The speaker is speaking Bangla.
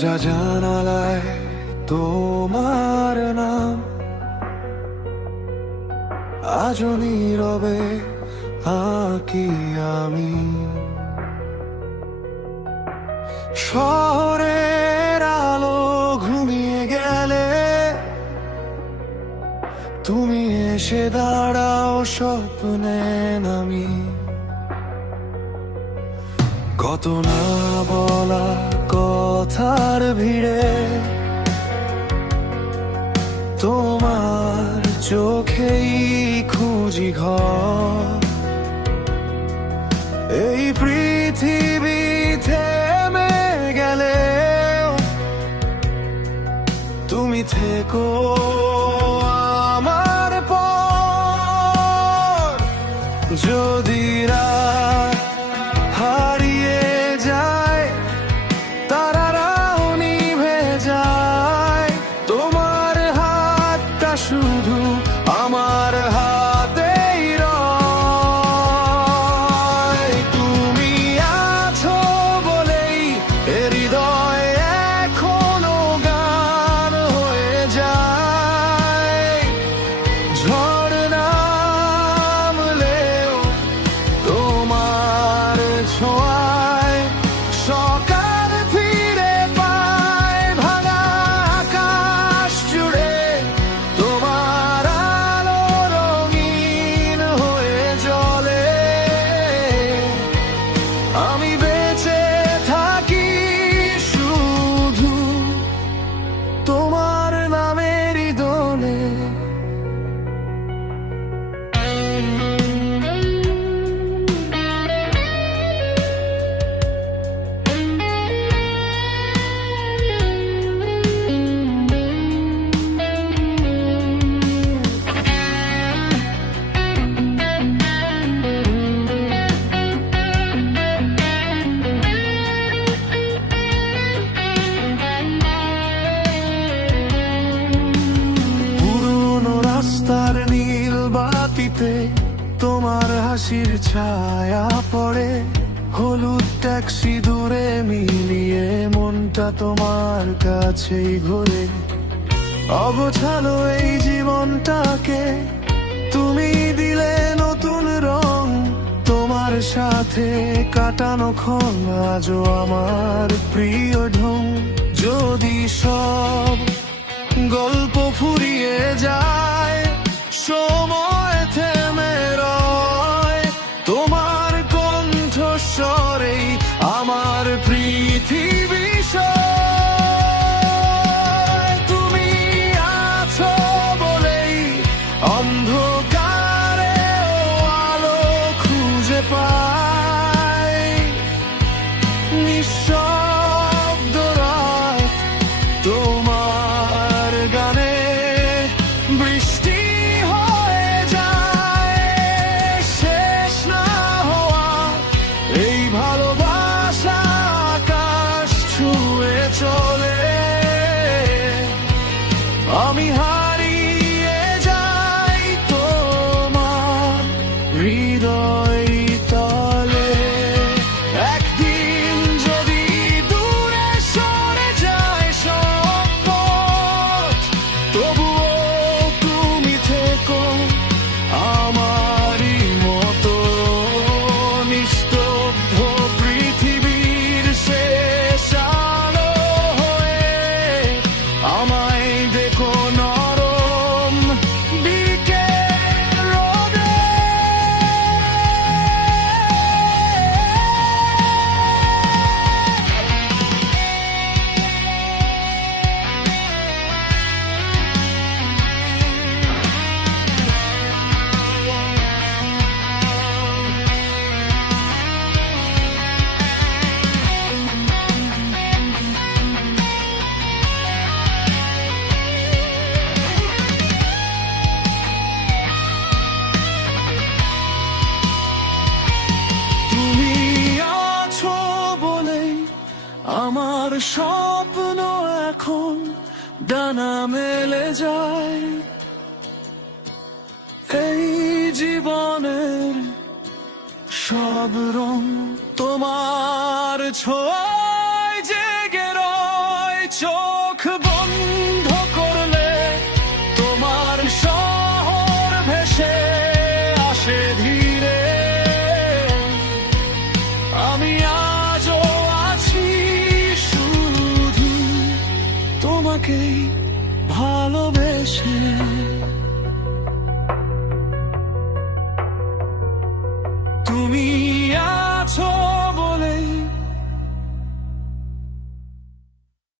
ভেজা জানালায় তোমার নাম আজও নীরবে আঁকি আমি। শহরের আলো ঘুমিয়ে গেলে তুমি এসে দাঁড়াও স্বপ্নে নামি। কত না বলা কথার ভিড়ে তোমার চোখেই খুঁজি ঘর। এই পৃথিবী থেমে গেলেও তুমি থেকো আমার পর। যদি রাত হারিয়ে যায় তারারাও নিভে যায়, তোমার হাতটা শুধু আমার হাতেই রয়। তুমি আছো বলেই এ হৃদয় এখনো গান হয়ে যায়। ঝড় নামলেও তোমার ছোঁয়ায় সকাল ফিরে পায়। ভাঙা আকাশ জুড়ে তোমার আলো রঙিন হয়ে জ্বলে। আমি বেঁচে থাকি শুধু তোমার নামেরই দোলে। পুরনো রাস্তার নীল বাতিতে তোমার হাসির ছায়া পড়ে। হলুদ ট্যাক্সি দূরে মিলিয়ে মনটা তোমার কাছেই ঘোরে। অগোছালো এই জীবনটাকে তুমি দিলে নতুন রং। তোমার সাথে কাটানো ক্ষণ আজও আমার প্রিয় ঢং। যদি সব গল্প ফুরিয়ে যায় সময় থেমে রয়, তোমার কণ্ঠস্বরেই আমার পৃথিবী সয়। তুমি আছো বলেই অন্ধকারেও আলো খুঁজে পাই। নিঃশব্দ রাত তোমার গানে বৃষ্টি হয়ে যায়। শেষ না হওয়া এই ভালোবাসা আকাশ ছুঁয়ে চলে। আমি হারিয়ে যাই তোমার হৃদয় তলে। একদিন যদি দূরে সরে যায় সব পথ, তবুও তুমি থেকো আমারই মতো। নিস্তব্ধ পৃথিবীর শেষ আলো হয়ে আমায় দেখো নরম বিকেল রোদে। তুমি আছো বলেই আমার স্বপ্ন এখন ডানা মেলে যায়। এই জীবনের সব রং তোমার ছোঁয়া।